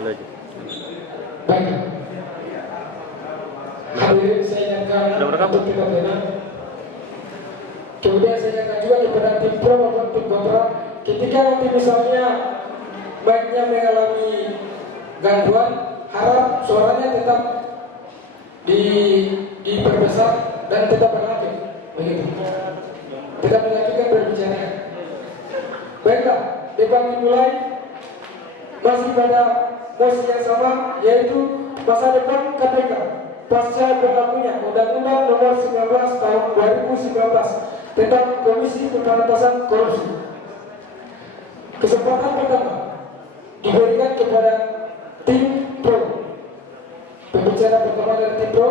Baik. Hadirin saya ingatkan untuk tidak benar. Kemudian saya ingatkan juga kepada tim pro maupun tim kontra, ketika nanti misalnya baiknya mengalami gangguan, harap suaranya tetap diperbesar dan tetap berlatih, begitu. Tidak menyakitkan berbicara. Baiklah, debat dimulai. Masih pada posisi yang sama, yaitu masa depan KPK pasca berlakunya Undang-Undang Nomor 19 Tahun 2019 tentang Komisi Pemberantasan Korupsi. Kesempatan pertama diberikan kepada tim pro. Pembicara pertama dari tim pro,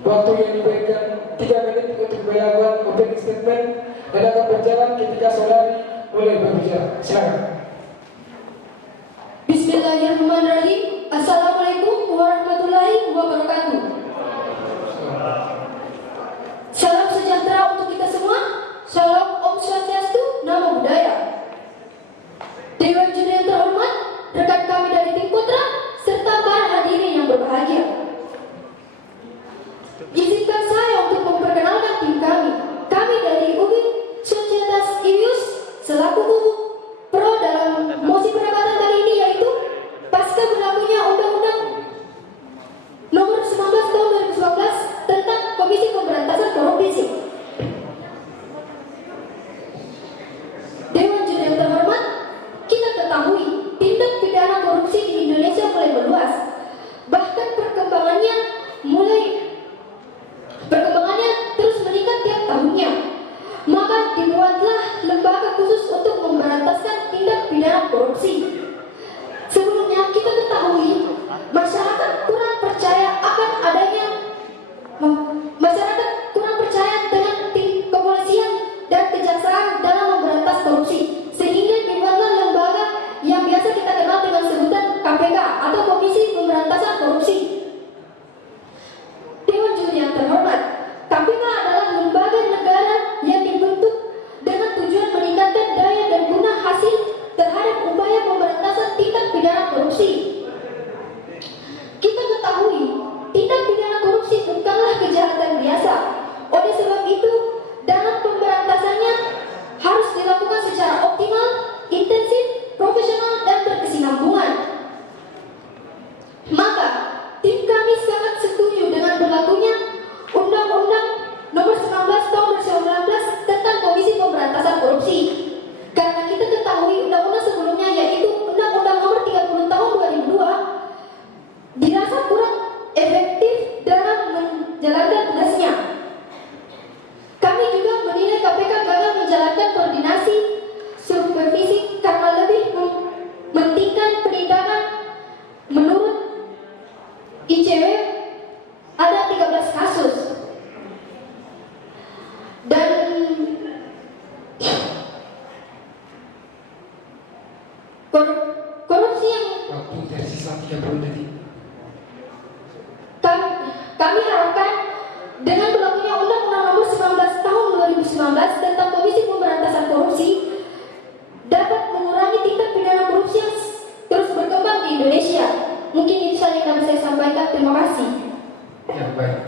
waktu yang diberikan 3 menit untuk melakukan opening statement dan akan berjalan ketika saudari mulai berbicara. Silakan. Bismillahirrahmanirrahim. Assalamualaikum warahmatullahi wabarakatuh. Salam sejahtera untuk kita semua. Salam Om Swastiastu, Namo Buddhaya. Dewan juri yang terhormat, rekan kami dari tim Putra, serta para hadirin yang berbahagia. Izinkan saya untuk memperkenalkan tim kami. Kami dari UBI Societas Ilius selaku kubu pro dalam mosi perdebatan kali ini, yaitu pasca berlakunya Undang-Undang Nomor 19 Tahun 2019 tentang Komisi Pemberantasan Korupsi. Dewan juri yang terhormat, kita ketahui tindak pidana korupsi di Indonesia mulai meluas. Bahkan perkembangannya terus meningkat tiap tahunnya. Maka dibuatlah lembaga khusus untuk memberantaskan tindak pidana korupsi. Sebelumnya kita ketahui masyarakat kurang percaya dengan tim kepolisian dan kejaksaan dalam memberantas korupsi, sehingga dibuatlah lembaga yang biasa kita kenal dengan sebutan KPK atau Komisi Pemberantasan Korupsi. Dewan juri yang terhormat, KPK adalah lembaga negara yang dibentuk dengan tujuan meningkatkan daya dan guna hasil terhadap upaya pemberantasan tindak pidana korupsi. Kita ketahui, tindak pidana korupsi bukanlah kejahatan biasa. Oleh sebab itu, dalam pemberantasannya harus dilakukan secara optimal, intensif, profesional, dan berkesinambungan. Maka, tim kami sangat setuju dengan berlakunya Undang-Undang Nomor 19 Tahun 2019 tentang Komisi Pemberantasan Korupsi. Karena kita ketahui undang-undang sebelumnya, yaitu Undang-Undang Nomor 30 Tahun 2002, dirasa kurang efektif dalam menjalankan tugasnya. Kami juga menilai KPK gagal menjalankan koordinasi supervisi karena lebih mementingkan penindakan. Menurut ICW ada 13 kasus dan korupsi yang Waktu tersisa 30 detik. kami harapkan dengan berlakunya Undang-Undang Nomor 19 Tahun 2019 tentang Komisi Pemberantasan Korupsi dapat mengurangi tindak pidana korupsi yang terus berkembang di Indonesia. Mungkin itu saja yang dapat saya sampaikan. Terima kasih. Ya, baik.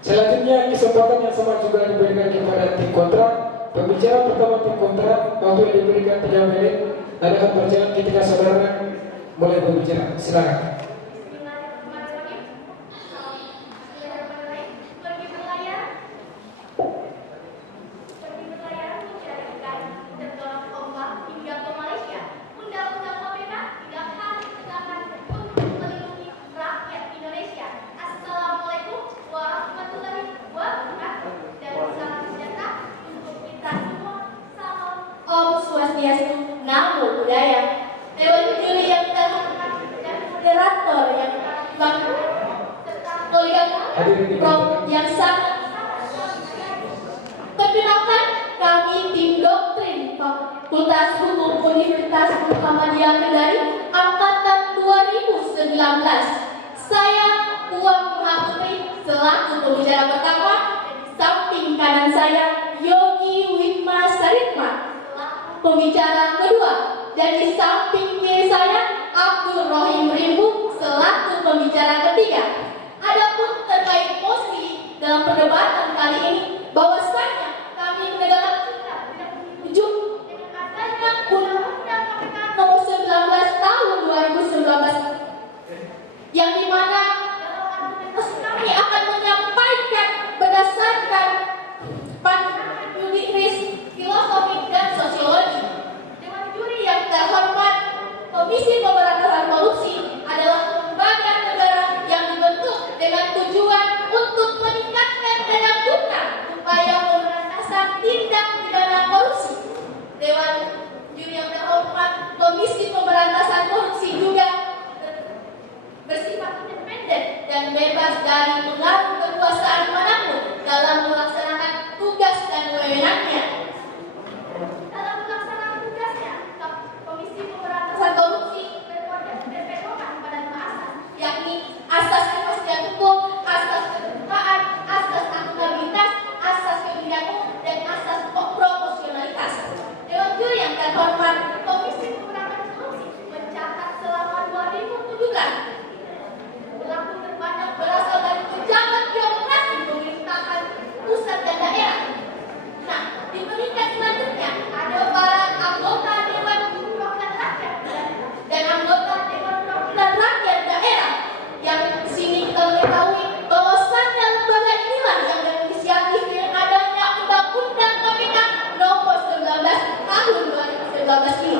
Selanjutnya kesempatan yang sama juga diberikan kepada tim kontra. Pembicara pertama tim kontra, waktu yang diberikan 3 menit dan akan berjalan ketika saudara mulai berbicara. Silakan. Om Swastiastu, Namo Buddhaya. Dewan juri yang terhormat dan moderator yang bangga, Prof yang sangat perkenalkan, kami tim doktrin Fakultas Hukum Universitas Muhammadiyah Kendari angkatan 2019. Saya Puan Mahaputri selaku pembicara pertama. Di samping kanan saya Yogi Witma Saritma, pembicara kedua, dan di samping kiri saya Abdul Rohman Dewan Juri yang terhormat, Komisi Pemberantasan Korupsi juga bersifat independen dan bebas dari pengaruh kekuasaan manapun dalam melaksanakan tugas dan wewenangnya. Dalam melaksanakan tugasnya, Komisi Pemberantasan Korupsi berpedoman pada 5 asas, yakni asas kepastian hukum, asas keterbukaan, asas akuntabilitas, asas kebijakan, dan asas proporsionalitas. Dewan Juri yang terhormat, Komisi Pemberantasan Korupsi mencatat selama 2017 pelaku terbanyak berasal dari pejabat birokrasi pemerintahan pusat dan daerah. Nah, di peringkat selanjutnya ada para anggota Dewan Perwakilan Rakyat dan anggota Dewan Perwakilan Rakyat daerah yang di sini kita mengetahui bahwasannya lembaga inilah yang berinisiatif dengan adanya Undang-Undang KPK Nomor 19 Tahun 2019 ini.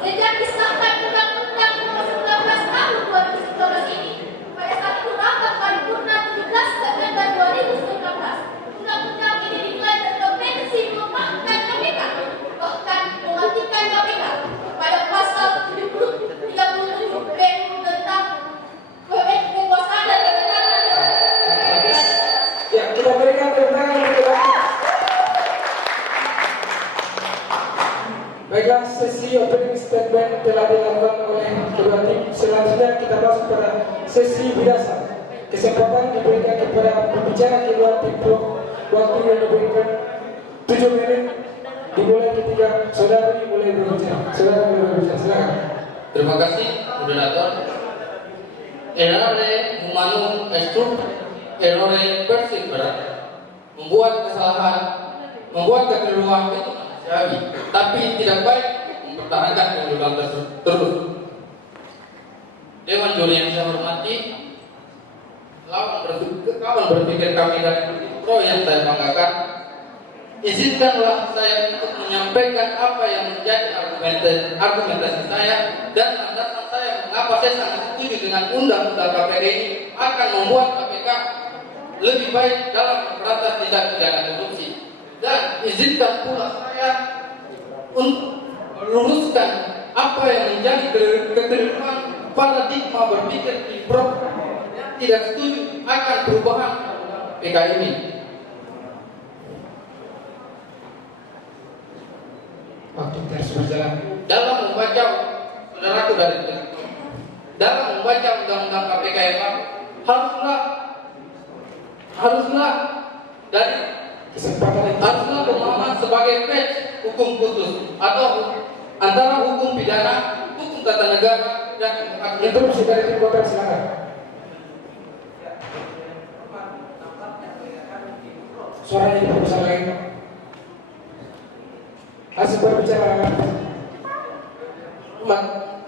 Sejak disahkan Undang-Undang Nomor 19 Tahun 2019 ini, pada saat itu rapat paripurna 17 September 2019, undang-undang ini dinilai berpotensi melemahkan KPK, bahkan mematikan KPK. Pada pasal 37B tentang kekuasaan dan kewenangan. Ya, kita berikan tepuk tangan untuk Bapak. Baiklah, sesi opening statement telah dilakukan oleh kedua tim. Selanjutnya kita masuk pada sesi biasa. Kesempatan diberikan kepada pembicara kedua tim pro. Waktu yang diberikan 7 menit. Dimulai ketika saudara mulai berbicara. Saudara mulai berbicara, silakan. Terima kasih, moderator. Errore humanum est, errore persevera. Membuat kesalahan, membuat kekeliruan itu manusiawi, tapi tidak baik mempertahankan kekeliruan terus. Dewan Juri yang saya hormati, kawan berpikir kami dari pro yang saya banggakan, izinkanlah saya untuk menyampaikan apa yang menjadi argumentasi saya dan landasan saya mengapa saya sangat setuju dengan undang-undang KPK ini akan membuat KPK lebih baik dalam memberantas tindak pidana korupsi. Dan izinkan pula saya untuk meluruskan apa yang menjadi kekeliruan paradigma berpikir di pro yang tidak setuju akan perubahan KPK ini. Waktu terus berjalan. Dalam membaca saudaraku dalam membaca undang-undang KPK yang baru, haruslah dari Kesempatan haruslah pemahaman sebagai batch hukum khusus atau antara hukum pidana, hukum tata negara dan hukum administrasi. interupsi dari tim kota, silakan. Suaranya di perusahaan lain. Hasil berbicara.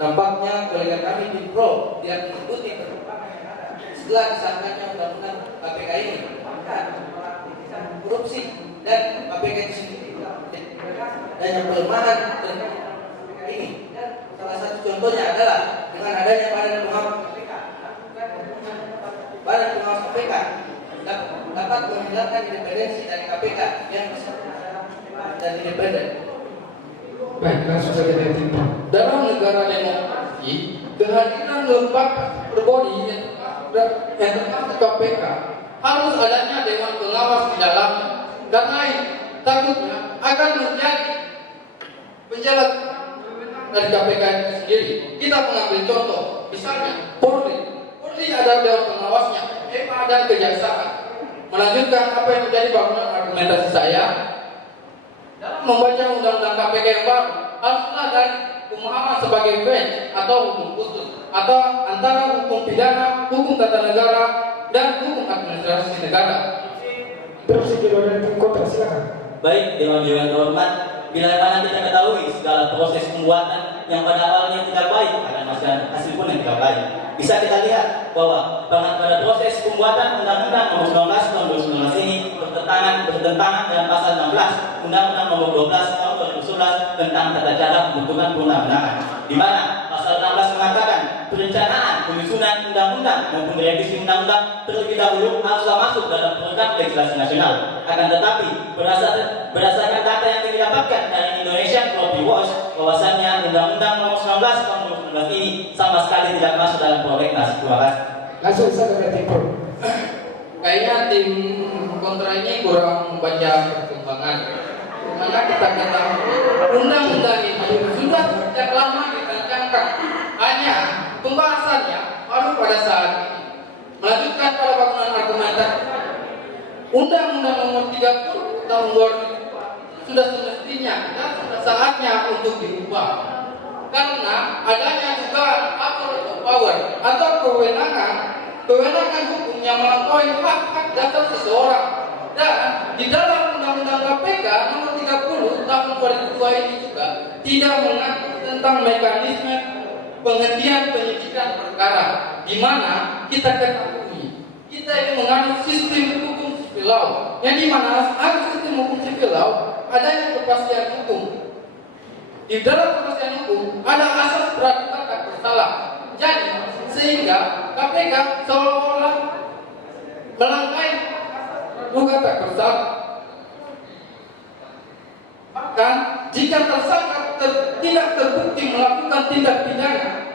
Nampaknya kolega kami di pro tidak mengikuti perkembangan yang ada setelah disahkannya undang-undang KPK ini. Korupsi dan KPK itu sendiri dan yang pelemahan terhadap KPK ini. Dan salah satu contohnya adalah dengan adanya badan pengawas KPK. Badan pengawas KPK dapat menghilangkan independensi dari KPK yang dan independen. Baik, langsung saja dari tim. Dalam negara demokrasi, kehadiran lembaga berbodi yang termasuk KPK harus adanya dewan pengawas di dalam, karena takutnya akan menjadi penjalat dari KPK itu sendiri. Kita mengambil contoh, misalnya Polri ada dewan pengawasnya, MA dan kejaksaan. Melanjutkan apa yang menjadi bangunan argumentasi saya dalam membaca undang-undang KPK yang baru, haruslah dari pemahaman sebagai bench atau hukum khusus atau antara hukum pidana, hukum tata negara dan hukum administrasi negara. Interupsi kedua dari tim kota, silakan. Baik, Dewan terhormat, bila mana kita ketahui segala proses pembuatan yang pada awalnya tidak baik akan hasil pun yang tidak baik. Bisa kita lihat bahwa pada proses pembuatan Undang-Undang Nomor 19 Tahun 2019 ini bertentangan dengan pasal 16 Undang-Undang Nomor 12 Tahun 2011 tentang tata cara pembentukan perundang-undangan, di mana pasal 16 mengatakan perencanaan, penyusunan penyusunan undang-undang maupun revisi undang-undang terlebih dahulu haruslah masuk dalam program legislasi nasional. Akan tetapi berdasarkan data yang didapatkan dari Indonesia Property Watch, bahwasannya undang-undang nomor 19 tahun 2019 ini sama sekali tidak masuk dalam prolegnas. Terima kasih. Langsung saja ke tim pro. Kayaknya tim kontra ini kurang baca perkembangan. Karena kita ketahui undang-undang itu sudah sejak lama dirancangkan. Hanya pembahasannya baru pada saat ini. Melanjutkan pada bangunan argumentasi, Undang-Undang Nomor 30 Tahun 2004 sudah semestinya dan sudah saatnya untuk diubah. Karena adanya dugaan absolute power atau kewenangan hukum yang melampaui hak-hak dasar seseorang. Dan di dalam Undang-Undang KPK Nomor 30 Tahun 2002 ini juga tidak mengatur tentang mekanisme penghentian penyidikan perkara, di mana kita ketahui kita ini menganut sistem hukum sipil law, yang di mana sistem hukum sipil law adanya kepastian hukum. Di dalam kepastian hukum ada asas praduga tak bersalah. Jadi sehingga KPK seolah-olah melangkahi praduga tak bersalah. Bahkan jika tersangka tidak terbukti melakukan tindak pidana,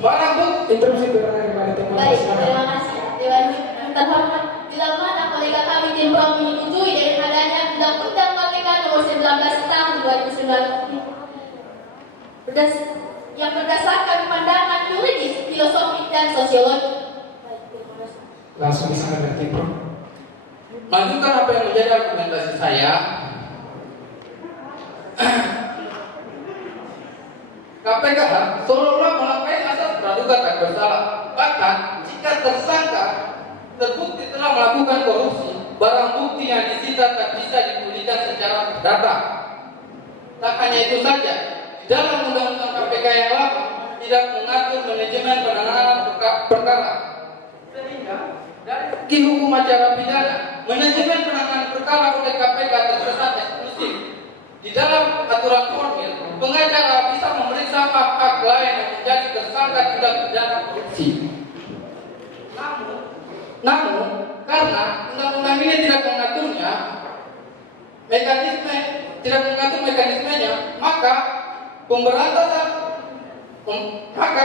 barang bukti Interupsi berada pada tim Baik, terima kasih. Dewan terhormat, bila mana kolega kami tim pro menyetujui dengan adanya Undang-Undang KPK Nomor 19 Tahun 2009 yang berdasarkan pandangan yuridis, filosofis dan sosiologi. Baik, terima kasih. langsung diserahkan ke tim pro. Lanjutkan apa yang menjadi argumentasi saya. KPK seolah-olah melangkahi asas praduga tak bersalah. Bahkan jika tersangka terbukti telah melakukan korupsi, barang bukti yang disita tak bisa dipulihkan secara perdata. Tak hanya itu saja, di dalam Undang-Undang KPK yang lama tidak mengatur manajemen penanganan perkara. Sehingga dari segi hukum acara pidana, manajemen penanganan perkara oleh KPK terkesan eksklusif. Di dalam aturan formil, pengacara bisa memeriksa hak-hak lain yang menjadi tersangka tindak pidana korupsi. Namun, karena undang-undang ini tidak mengatur mekanismenya, maka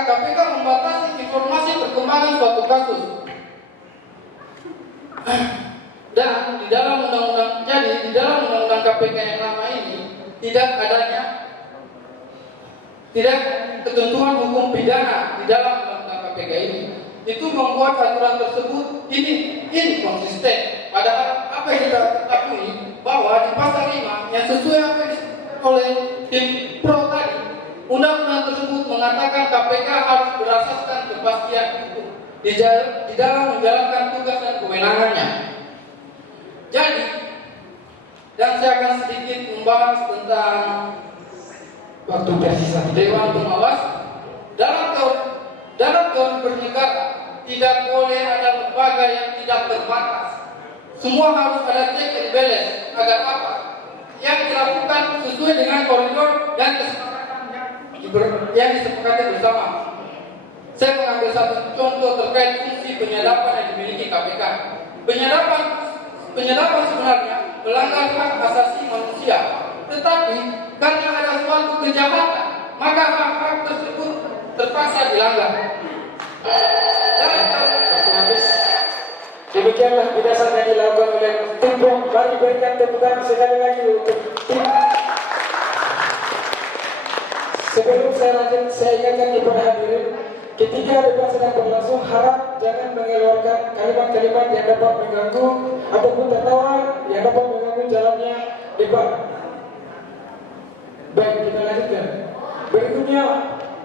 KPK membatasi informasi perkembangan suatu kasus. Dan di dalam undang-undang KPK yang lama ini tidak ketentuan hukum pidana di dalam undang-undang KPK ini. Itu membuat aturan tersebut ini konsisten. Padahal apa yang kita ketahui bahwa di pasal 5 yang sesuai apa yang disebut oleh tim pro tadi, undang-undang tersebut mengatakan KPK harus berasaskan kepastian hukum di dalam menjalankan tugas dan kewenangannya. Jadi, dan saya akan sedikit membahas tentang Waktu tersisa Dewan Pengawas. Dalam teori bernegara tidak boleh ada lembaga yang tidak terbatas. Semua harus ada check and balance agar apa? Yang dilakukan sesuai dengan koridor dan kesepakatan yang disepakati bersama. Saya mengambil satu contoh terkait fungsi penyadapan yang dimiliki KPK. Penyadapan sebenarnya melanggar hak asasi manusia, tetapi karena ada suatu kejahatan, maka hak-hak tersebut terpaksa dilanggar. waktu habis. Demikianlah berdasar yang dilakukan oleh tim pro. Mari berikan tepuk tangan sekali lagi untuk tim. Sebelum saya lanjut, saya ingatkan kepada hadirin, ketika debat sedang berlangsung, harap jangan mengeluarkan kalimat-kalimat yang dapat mengganggu ataupun tertawa yang dapat mengganggu jalannya debat. Baik, kita lanjutkan. Berikutnya,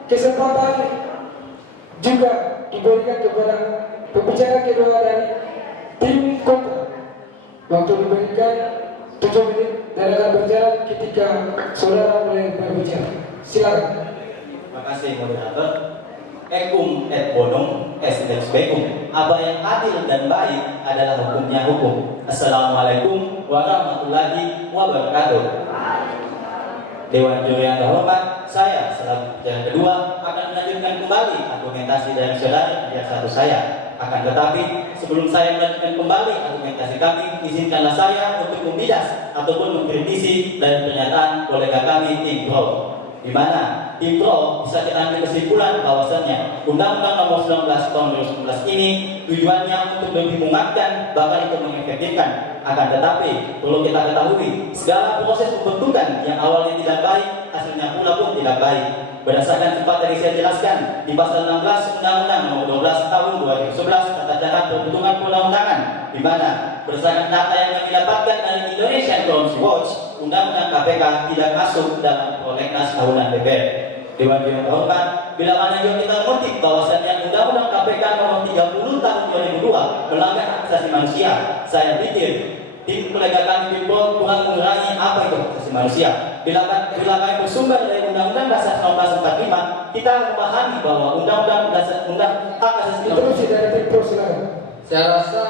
kesempatan juga diberikan kepada pembicara kedua dari tim kontra. Waktu diberikan 7 menit dan akan berjalan ketika saudara mulai berbicara. Silakan. Terima kasih moderator. Ekum et bonum est lex becum. Apa yang adil dan baik adalah hukumnya hukum. Assalamualaikum warahmatullahi wabarakatuh. Dewan juri yang terhormat, saya selaku pembicara kedua akan melanjutkan kembali argumentasi dari saudara pihak satu saya. Akan tetapi, sebelum saya melanjutkan kembali argumentasi kami, izinkanlah saya untuk membidas ataupun mengkritisi dari pernyataan kolega kami Tim Pro, di mana Tim Pro bisa kita ambil kesimpulan bahwasannya Undang-Undang Nomor 19 Tahun 2019 ini tujuannya untuk lebih menguatkan bahkan untuk mengefektifkan. Akan tetapi, perlu kita ketahui, segala proses pembentukan yang awalnya tidak baik, hasilnya pula pun tidak baik. Berdasarkan tempat tadi saya jelaskan di pasal 16 Undang-Undang Nomor 12 Tahun 2011 tata cara pembentukan perundang-undangan, di mana berdasarkan data yang kami dapatkan dari Indonesian Council Watch, Undang-Undang KPK tidak masuk dalam prolegnas tahunan DPR. Dewan yang terhormat, bila mana juga kita mengerti bahwasannya Undang-Undang KPK Nomor 30 Tahun 2002 melanggar hak asasi manusia, saya pikir tim kolega kami Tim Pro kurang mengurangi apa itu hak asasi manusia. Bila kami bersumber dari Undang-Undang Dasar 1945, kita memahami bahwa Undang-Undang Dasar hak asasi manusia. Interupsi dari Tim Pro, silakan. Saya rasa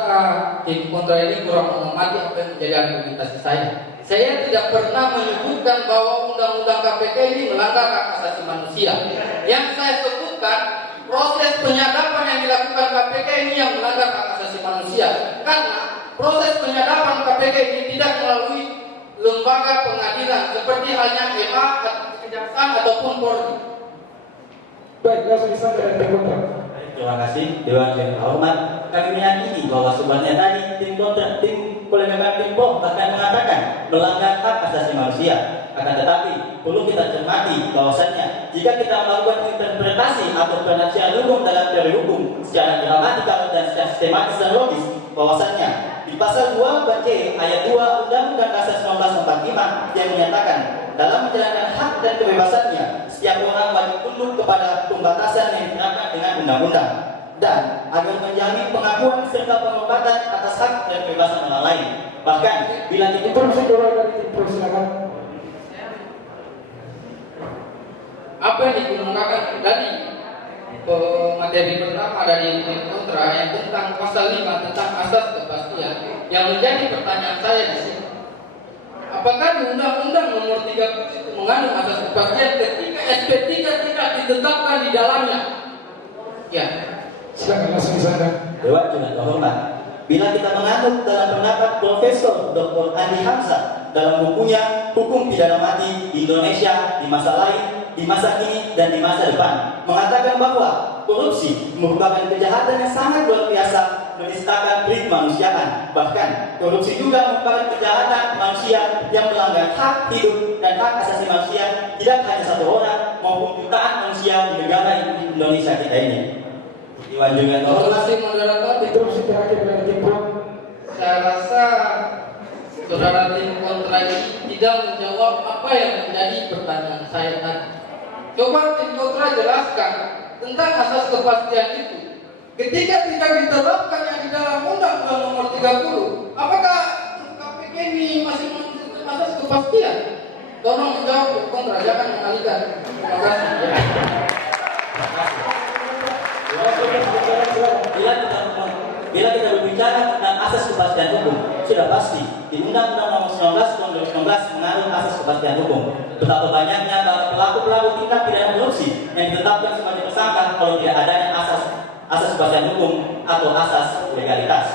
tim kontra ini kurang mengamati apa yang menjadi argumentasi saya. Saya tidak pernah menyebutkan bahwa Undang-Undang KPK ini melanggar hak asasi manusia. Yang saya sebutkan, proses penyadapan yang dilakukan KPK ini yang melanggar hak asasi manusia. Karena proses penyadapan KPK ini tidak melalui lembaga pengadilan seperti halnya MA, Kejaksaan ataupun Polri. Baik, langsung disampaikan dari Tim Kontra. Terima kasih Dewan yang terhormat. Kami meyakini bahwa sebenarnya tadi tim kolega kami Tim Pro bahkan mengatakan melanggar hak asasi manusia. Akan tetapi perlu kita cermati bahwasannya jika kita melakukan interpretasi atau penafsiran hukum dalam teori hukum secara gramatikal dan secara sistematis dan logis, bahwasannya di pasal 2 bab C ayat 2 Undang-Undang Dasar 1945 yang menyatakan dalam menjalankan hak dan kebebasannya setiap orang wajib tunduk kepada pembatasan yang diterapkan dengan undang-undang dan agar menjamin pengakuan serta pengobatan atas hak dan kebebasan orang lain. Bahkan bila Interupsi kedua dari Tim Pro, silakan. Apa yang digunakan dari materi pertama dari tim kontra yang tentang pasal 5 tentang asas kepastian, yang menjadi pertanyaan saya di sini, apakah di Undang-Undang Nomor 30 itu mengandung asas kepastian ketika SP3 tidak ditetapkan di dalamnya? Ya, Silakan langsung disampaikan. Dewan juga terhormat. Bila kita menganut dalam pendapat Profesor Dr. Andi Hamzah dalam bukunya Hukum Pidana Mati di Indonesia di masa lain, di masa kini dan di masa depan, mengatakan bahwa korupsi merupakan kejahatan yang sangat luar biasa, menistakan kemanusiaan. Bahkan korupsi juga merupakan kejahatan manusia yang melanggar hak hidup dan hak asasi manusia tidak hanya satu orang maupun jutaan manusia di negara Indonesia kita ini. Dewan juga terhormat. moderator, Interupsi terakhir dari Tim Pro. saya rasa saudara tim kontra ini tidak menjawab apa yang menjadi pertanyaan saya tadi. Coba tim kontra jelaskan tentang asas kepastian itu. Ketika tidak diterapkan yang di dalam Undang-Undang Nomor 30, apakah KPK ini masih menggunakan asas kepastian? Tolong menjawab tim kontra, jangan mengalihkan. Terima kasih. Bila kita berbicara tentang asas kepastian hukum, sudah pasti di Undang-Undang Nomor 19 Tahun 2019 mengandung asas kepastian hukum. Betapa banyaknya pelaku-pelaku tindak pidana korupsi yang ditetapkan sebagai tersangka kalau tidak adanya asas kepastian hukum atau asas legalitas.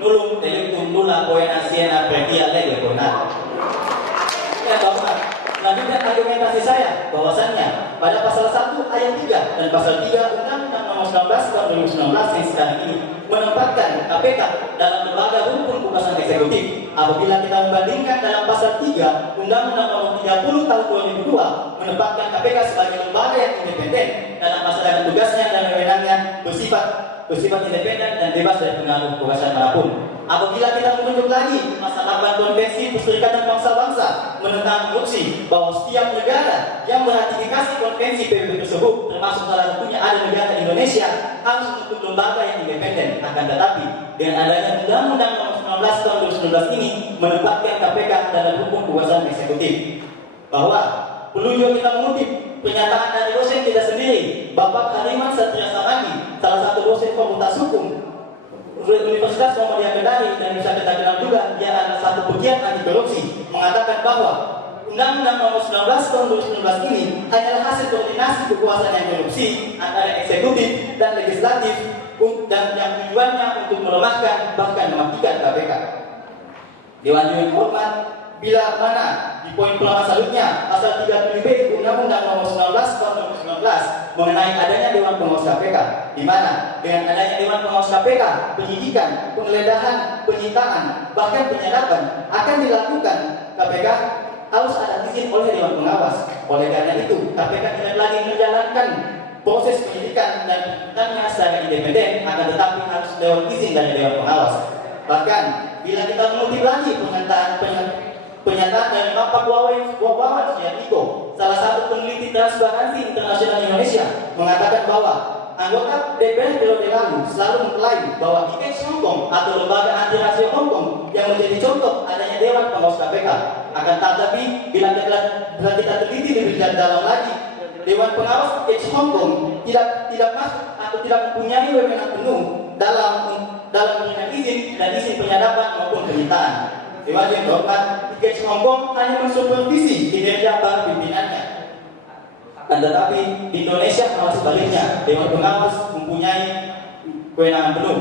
Nullum delictum nulla poena siena previa lege bonata. Ya, Bapak. Selanjutnya argumentasi saya bahwasannya pada pasal 1 ayat 3 dan pasal 3 Undang-Undang Nomor 19 Tahun 2019 yang sekarang ini menempatkan KPK dalam lembaga hukum kekuasaan eksekutif. Apabila kita membandingkan dalam pasal 3 Undang-Undang Nomor 30 Tahun 2002 menempatkan KPK sebagai lembaga yang independen dalam melaksanakan tugasnya dan wewenangnya bersifat independen dan bebas dari pengaruh kekuasaan manapun. Apabila kita merujuk lagi masalah Konvensi Perserikatan Bangsa-Bangsa menentang korupsi, bahwa setiap negara yang meratifikasi konvensi PBB tersebut, termasuk salah satunya ada negara Indonesia, harus membentuk lembaga yang independen. Akan tetapi, dengan adanya Undang-Undang Nomor 19 Tahun 2019 ini menempatkan KPK dalam hukum kekuasaan eksekutif. Bahwa perlu juga kita mengutip pernyataan dari dosen kita sendiri, Bapak Hariman Satria Samagi, salah satu dosen fakultas hukum Universitas Muhammadiyah Kendari, dan bisa kita kenal juga dia adalah satu pegiat anti korupsi, mengatakan bahwa Undang-Undang Nomor 19 Tahun 2019 ini hanyalah hasil koordinasi kekuasaan yang korupsi antara eksekutif dan legislatif dan yang tujuannya untuk melemahkan bahkan mematikan KPK. Dewan Juri Hormat, bila mana di poin pelanggaran selanjutnya pasal 37B Undang-Undang Nomor 19 Tahun 2019 mengenai adanya Dewan Pengawas KPK, di mana dengan adanya Dewan Pengawas KPK, penyidikan, penggeledahan, penyitaan, bahkan penyadapan akan dilakukan KPK harus ada izin oleh Dewan Pengawas. Oleh karena itu, KPK tidak lagi menjalankan proses penyidikan dan penuntutannya secara independen, akan tetapi harus lewat izin dari Dewan Pengawas. Bahkan bila kita mengutip lagi pernyataan dari Bapak Wawan Suyanto, salah satu peneliti Transparansi Internasional Indonesia, mengatakan bahwa anggota DPR periode lalu selalu mengklaim bahwa IKES Hongkong atau lembaga anti rasio Hongkong yang menjadi contoh adanya Dewan Pengawas KPK. Akan tetapi bila kita teliti lebih dalam lagi, Dewan Pengawas IKES Hongkong tidak masuk atau tidak mempunyai wewenang penuh dalam memberikan izin dan izin penyadapan maupun penyitaan. Dewan yang terhormat, IKES Hongkong hanya mensupervisi kinerja para pimpinannya. Tetapi di Indonesia malah sebaliknya, Dewan Pengawas mempunyai kewenangan penuh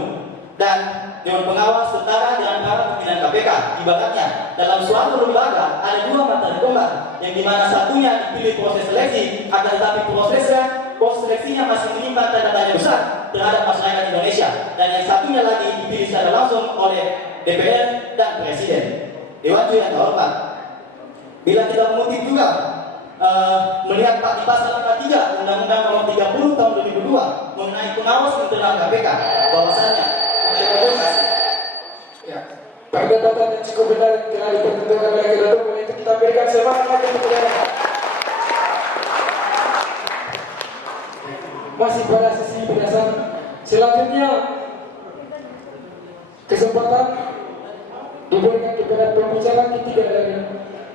dan Dewan Pengawas setara dengan para pimpinan KPK. Ibaratnya dalam suatu lembaga ada dua matahari kembar, yang dimana satunya dipilih proses seleksi, akan tetapi proses seleksinya masih menimpa tanda tanya besar terhadap masyarakat Indonesia, dan yang satunya lagi dipilih secara langsung oleh DPR dan Presiden. Dewan Juri yang terhormat, bila kita mengutip juga melihat di pasal 43 Undang-Undang Nomor 30 Tahun 2002 mengenai pengawas internal KPK, bahwasanya Ya, perdebatan yang cukup benar yang telah dipertentukan oleh Ketua Umum, itu kita berikan semangat lagi untuk saudara. Masih pada sesi berdasar. Selanjutnya kesempatan diberikan kepada pembicara ketiga dari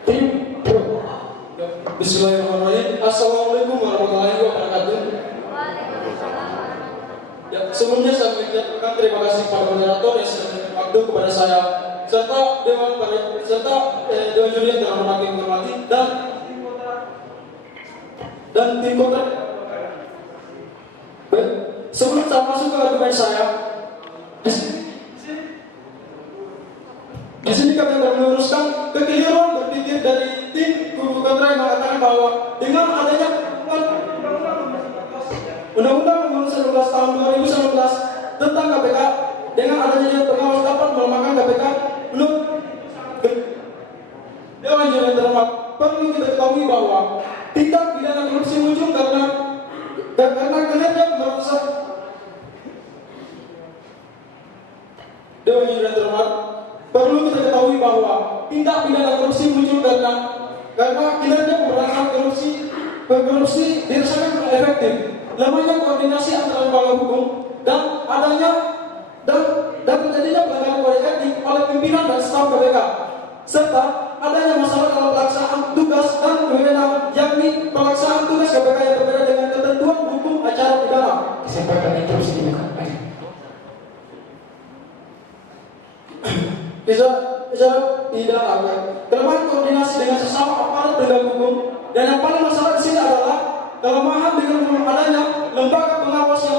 tim Pro. Bismillahirrahmanirrahim. Assalamualaikum warahmatullahi wabarakatuh. Ya, sebelumnya saya mengucapkan terima kasih kepada moderator yang sudah memberikan waktu kepada saya serta Dewan Juri yang telah menghormati dan tim kontrak. Sebelum saya masuk ke argumen saya, di sini kami akan meluruskan kekeliruan berpikir dari tim kubu kontra yang mengatakan bahwa dengan adanya Undang-Undang Nomor 19 Tahun 2019 tentang KPK, dengan adanya Dewan Pengawas dapat melemahkan KPK. Menurut Dewan Juri yang terhormat, perlu kita ketahui bahwa tindak pidana korupsi muncul karena kinerja merusak. Dewan Juri yang terhormat, perlu kita ketahui bahwa tindak pidana korupsi muncul karena kinerja pemberantasan korupsi dirasakan kurang efektif, lemahnya koordinasi antara lembaga hukum dan terjadinya pelanggaran kode etik oleh pimpinan dan staf KPK, serta adanya masalah dalam pelaksanaan tugas dan kewenangan, yakni pelaksanaan tugas KPK yang berbeda dengan ketentuan hukum acara pidana. Kesempatan interupsi dibuka. Bisa tidak ada kelemahan koordinasi dengan sesama aparat penegak hukum, dan yang paling masalah di sini adalah kelemahan dengan adanya lembaga pengawas yang